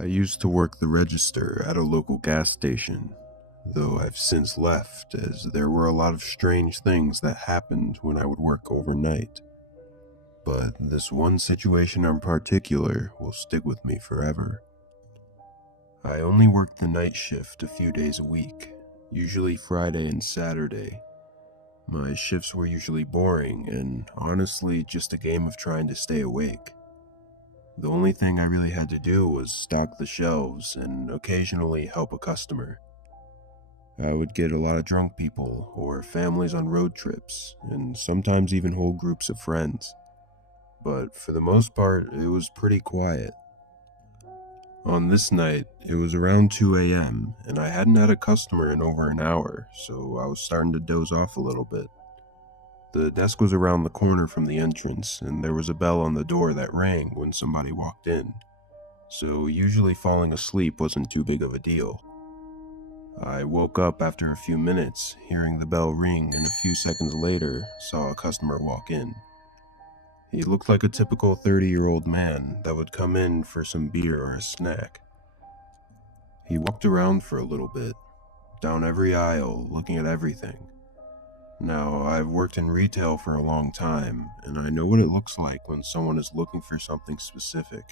I used to work the register at a local gas station, though I've since left as there were a lot of strange things that happened when I would work overnight. But this one situation in particular will stick with me forever. I only worked the night shift a few days a week, usually Friday and Saturday. My shifts were usually boring and honestly just a game of trying to stay awake. The only thing I really had to do was stock the shelves and occasionally help a customer. I would get a lot of drunk people or families on road trips, and sometimes even whole groups of friends. But for the most part, it was pretty quiet. On this night, it was around 2 a.m., and I hadn't had a customer in over an hour, so I was starting to doze off a little bit. The desk was around the corner from the entrance, and there was a bell on the door that rang when somebody walked in, so usually falling asleep wasn't too big of a deal. I woke up after a few minutes, hearing the bell ring, and a few seconds later, saw a customer walk in. He looked like a typical 30-year-old man that would come in for some beer or a snack. He walked around for a little bit, down every aisle, looking at everything. Now, I've worked in retail for a long time, and I know what it looks like when someone is looking for something specific.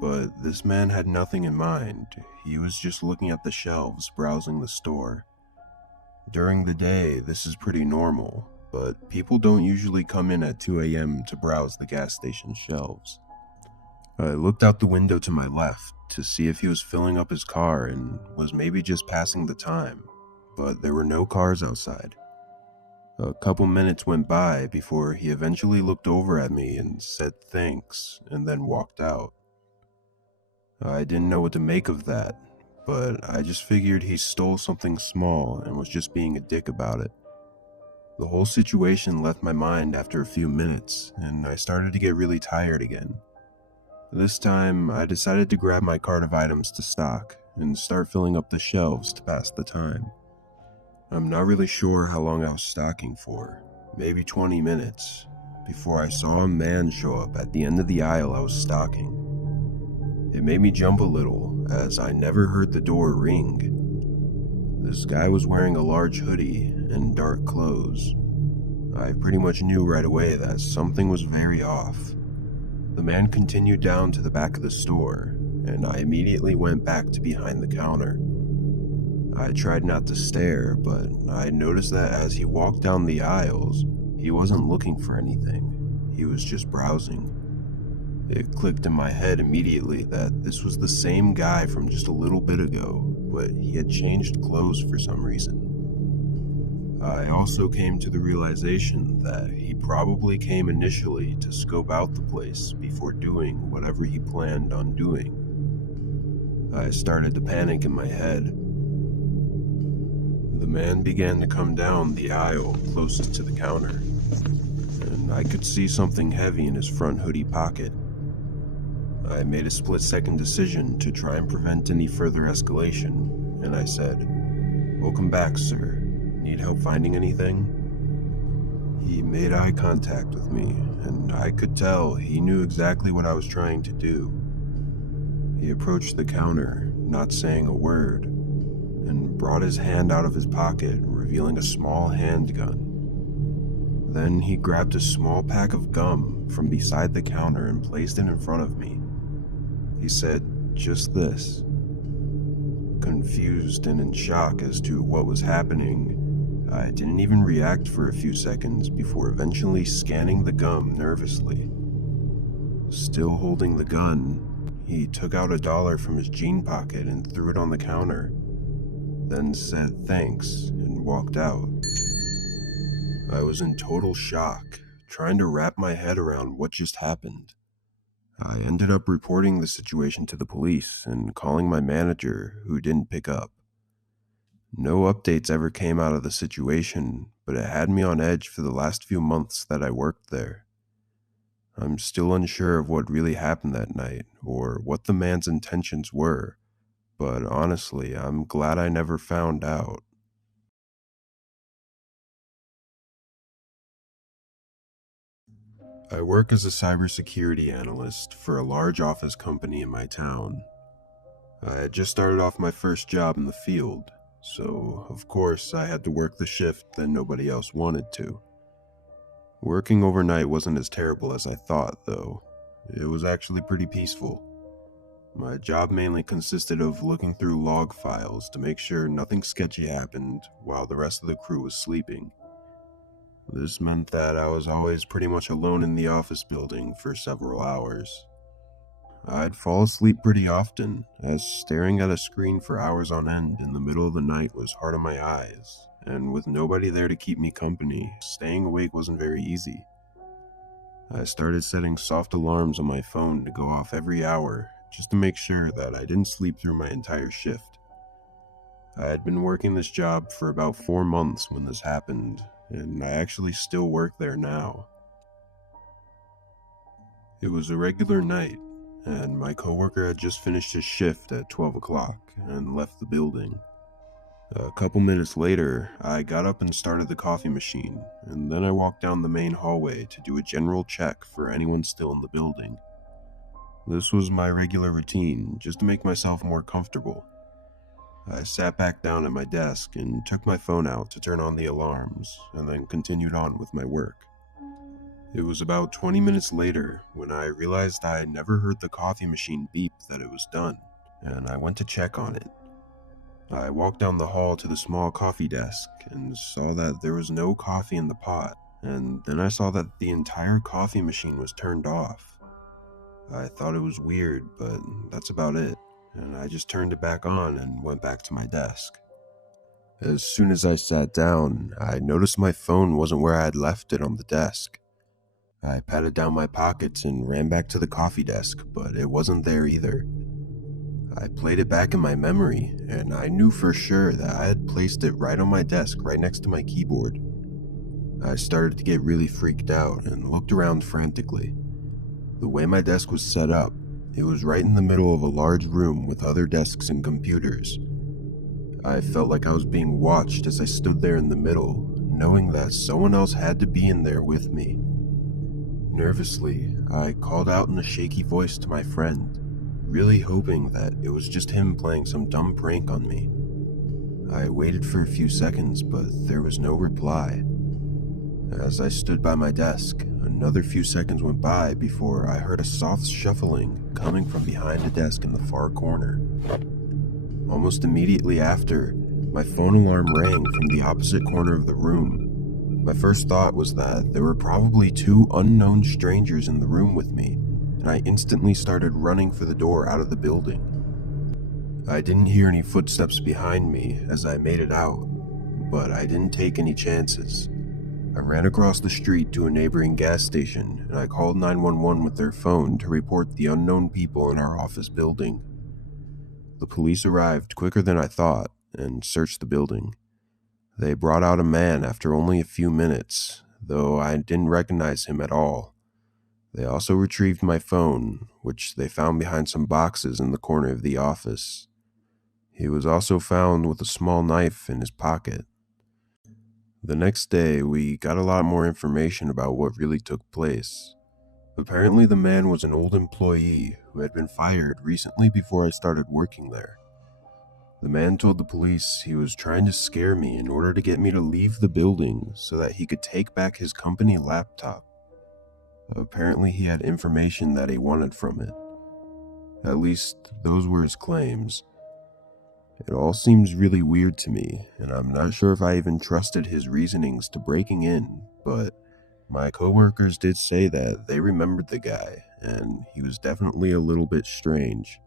But this man had nothing in mind. He was just looking at the shelves, browsing the store. During the day, this is pretty normal, but people don't usually come in at 2 a.m. to browse the gas station shelves. I looked out the window to my left to see if he was filling up his car and was maybe just passing the time, but there were no cars outside. A couple minutes went by before he eventually looked over at me and said thanks, and then walked out. I didn't know what to make of that, but I just figured he stole something small and was just being a dick about it. The whole situation left my mind after a few minutes, and I started to get really tired again. This time, I decided to grab my cart of items to stock and start filling up the shelves to pass the time. I'm not really sure how long I was stocking for, maybe 20 minutes, before I saw a man show up at the end of the aisle I was stocking. It made me jump a little, as I never heard the door ring. This guy was wearing a large hoodie and dark clothes. I pretty much knew right away that something was very off. The man continued down to the back of the store, and I immediately went back to behind the counter. I tried not to stare, but I noticed that as he walked down the aisles, he wasn't looking for anything. He was just browsing. It clicked in my head immediately that this was the same guy from just a little bit ago, but he had changed clothes for some reason. I also came to the realization that he probably came initially to scope out the place before doing whatever he planned on doing. I started to panic in my head. The man began to come down the aisle closest to the counter, and I could see something heavy in his front hoodie pocket. I made a split-second decision to try and prevent any further escalation, and I said, "Welcome back, sir. Need help finding anything?" He made eye contact with me, and I could tell he knew exactly what I was trying to do. He approached the counter, not saying a word, and brought his hand out of his pocket, revealing a small handgun. Then he grabbed a small pack of gum from beside the counter and placed it in front of me. He said, "Just this." Confused and in shock as to what was happening, I didn't even react for a few seconds before eventually scanning the gum nervously. Still holding the gun, he took out $1 from his jean pocket and threw it on the counter, then said thanks and walked out. I was in total shock, trying to wrap my head around what just happened. I ended up reporting the situation to the police and calling my manager, who didn't pick up. No updates ever came out of the situation, but it had me on edge for the last few months that I worked there. I'm still unsure of what really happened that night, or what the man's intentions were, but honestly, I'm glad I never found out. I work as a cybersecurity analyst for a large office company in my town. I had just started off my first job in the field, so of course I had to work the shift that nobody else wanted to. Working overnight wasn't as terrible as I thought, though. It was actually pretty peaceful. My job mainly consisted of looking through log files to make sure nothing sketchy happened while the rest of the crew was sleeping. This meant that I was always pretty much alone in the office building for several hours. I'd fall asleep pretty often, as staring at a screen for hours on end in the middle of the night was hard on my eyes, and with nobody there to keep me company, staying awake wasn't very easy. I started setting soft alarms on my phone to go off every hour, just to make sure that I didn't sleep through my entire shift. I had been working this job for about 4 months when this happened, and I actually still work there now. It was a regular night, and my coworker had just finished his shift at 12 o'clock and left the building. A couple minutes later, I got up and started the coffee machine, and then I walked down the main hallway to do a general check for anyone still in the building. This was my regular routine, just to make myself more comfortable. I sat back down at my desk and took my phone out to turn on the alarms, and then continued on with my work. It was about 20 minutes later when I realized I had never heard the coffee machine beep that it was done, and I went to check on it. I walked down the hall to the small coffee desk and saw that there was no coffee in the pot, and then I saw that the entire coffee machine was turned off. I thought it was weird, but that's about it, and I just turned it back on and went back to my desk. As soon as I sat down, I noticed my phone wasn't where I had left it on the desk. I patted down my pockets and ran back to the coffee desk, but it wasn't there either. I played it back in my memory, and I knew for sure that I had placed it right on my desk, right next to my keyboard. I started to get really freaked out and looked around frantically. The way my desk was set up, it was right in the middle of a large room with other desks and computers. I felt like I was being watched as I stood there in the middle, knowing that someone else had to be in there with me. Nervously, I called out in a shaky voice to my friend, really hoping that it was just him playing some dumb prank on me. I waited for a few seconds, but there was no reply. As I stood by my desk, another few seconds went by before I heard a soft shuffling coming from behind a desk in the far corner. Almost immediately after, my phone alarm rang from the opposite corner of the room. My first thought was that there were probably two unknown strangers in the room with me, and I instantly started running for the door out of the building. I didn't hear any footsteps behind me as I made it out, but I didn't take any chances. I ran across the street to a neighboring gas station, and I called 911 with their phone to report the unknown people in our office building. The police arrived quicker than I thought and searched the building. They brought out a man after only a few minutes, though I didn't recognize him at all. They also retrieved my phone, which they found behind some boxes in the corner of the office. He was also found with a small knife in his pocket. The next day, we got a lot more information about what really took place. Apparently, the man was an old employee who had been fired recently before I started working there. The man told the police he was trying to scare me in order to get me to leave the building so that he could take back his company laptop. Apparently, he had information that he wanted from it. At least, those were his claims. It all seems really weird to me, and I'm not sure if I even trusted his reasonings to breaking in, but my coworkers did say that they remembered the guy, and he was definitely a little bit strange.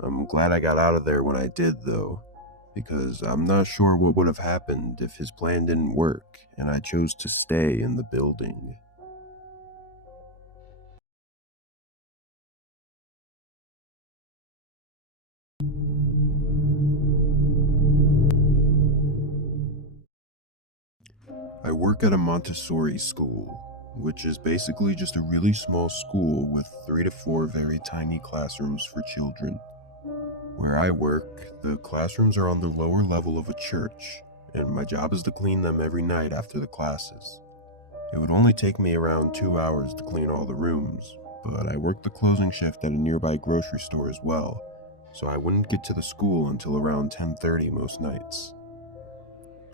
I'm glad I got out of there when I did, though, because I'm not sure what would have happened if his plan didn't work and I chose to stay in the building. I work at a Montessori school, which is basically just a really small school with 3 to 4 very tiny classrooms for children. Where I work, the classrooms are on the lower level of a church, and my job is to clean them every night after the classes. It would only take me around 2 hours to clean all the rooms, but I work the closing shift at a nearby grocery store as well, so I wouldn't get to the school until around 10:30 most nights.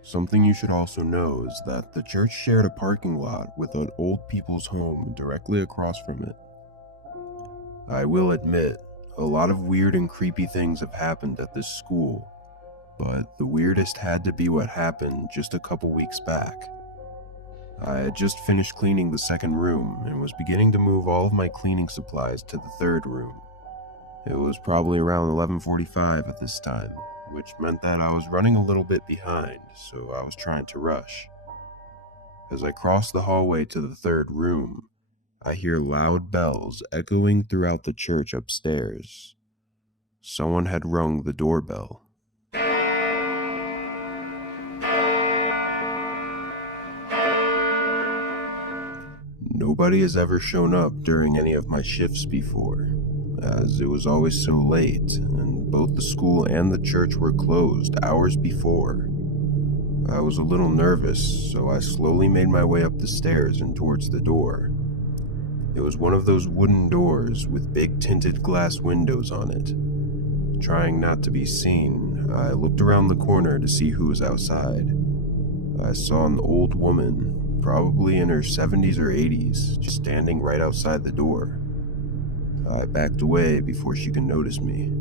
Something you should also know is that the church shared a parking lot with an old people's home directly across from it. I will admit, a lot of weird and creepy things have happened at this school, but the weirdest had to be what happened just a couple weeks back. I had just finished cleaning the second room and was beginning to move all of my cleaning supplies to the third room. It was probably around 11:45 at this time, which meant that I was running a little bit behind, so I was trying to rush. As I crossed the hallway to the third room, I hear loud bells echoing throughout the church upstairs. Someone had rung the doorbell. Nobody has ever shown up during any of my shifts before, as it was always so late, and both the school and the church were closed hours before. I was a little nervous, so I slowly made my way up the stairs and towards the door. It was one of those wooden doors with big tinted glass windows on it. Trying not to be seen, I looked around the corner to see who was outside. I saw an old woman, probably in her 70s or 80s, just standing right outside the door. I backed away before she could notice me.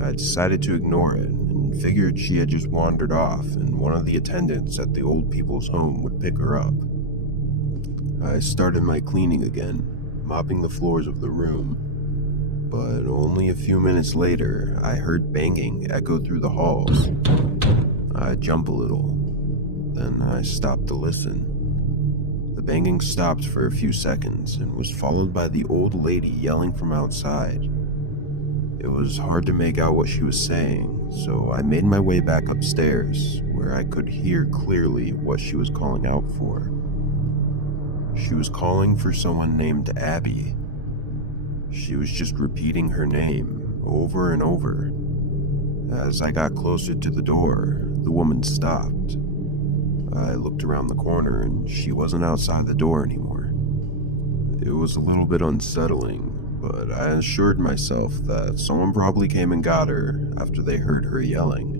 I decided to ignore it and figured she had just wandered off and one of the attendants at the old people's home would pick her up. I started my cleaning again, mopping the floors of the room, but only a few minutes later I heard banging echo through the halls. I jumped a little, then I stopped to listen. The banging stopped for a few seconds and was followed by the old lady yelling from outside. It was hard to make out what she was saying, so I made my way back upstairs, where I could hear clearly what she was calling out for. She was calling for someone named Abby. She was just repeating her name over and over. As I got closer to the door, the woman stopped. I looked around the corner and she wasn't outside the door anymore. It was a little bit unsettling, but I assured myself that someone probably came and got her after they heard her yelling.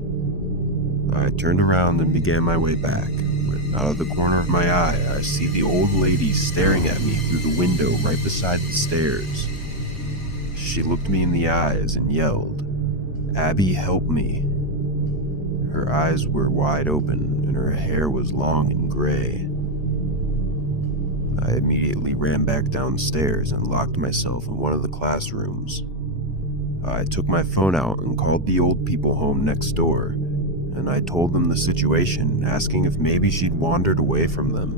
I turned around and began my way back, when out of the corner of my eye I see the old lady staring at me through the window right beside the stairs. She looked me in the eyes and yelled, "Abby, help me." Her eyes were wide open and her hair was long and gray. I immediately ran back downstairs and locked myself in one of the classrooms. I took my phone out and called the old people home next door, and I told them the situation, asking if maybe she'd wandered away from them.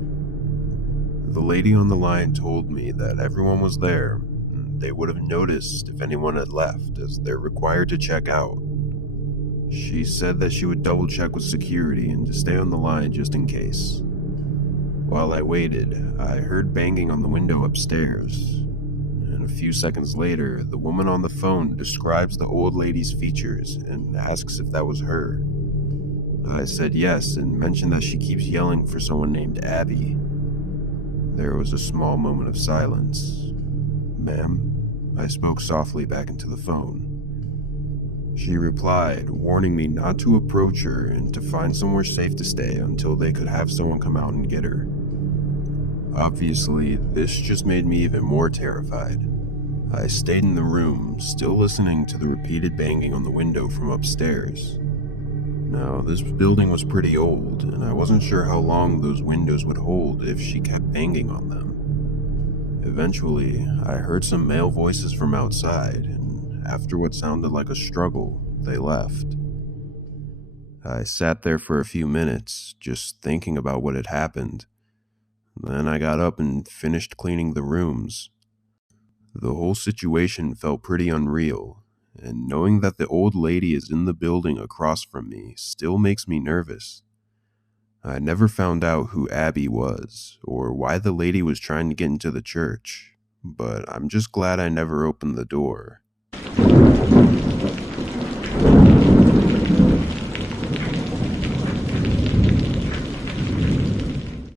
The lady on the line told me that everyone was there, and they would have noticed if anyone had left, as they're required to check out. She said that she would double check with security and to stay on the line just in case. While I waited, I heard banging on the window upstairs, and a few seconds later, the woman on the phone describes the old lady's features and asks if that was her. I said yes and mentioned that she keeps yelling for someone named Abby. There was a small moment of silence. "Ma'am?" I spoke softly back into the phone. She replied, warning me not to approach her and to find somewhere safe to stay until they could have someone come out and get her. Obviously, this just made me even more terrified. I stayed in the room, still listening to the repeated banging on the window from upstairs. Now, this building was pretty old, and I wasn't sure how long those windows would hold if she kept banging on them. Eventually, I heard some male voices from outside, and after what sounded like a struggle, they left. I sat there for a few minutes, just thinking about what had happened. Then I got up and finished cleaning the rooms. The whole situation felt pretty unreal, and knowing that the old lady is in the building across from me still makes me nervous. I never found out who Abby was, or why the lady was trying to get into the church, but I'm just glad I never opened the door.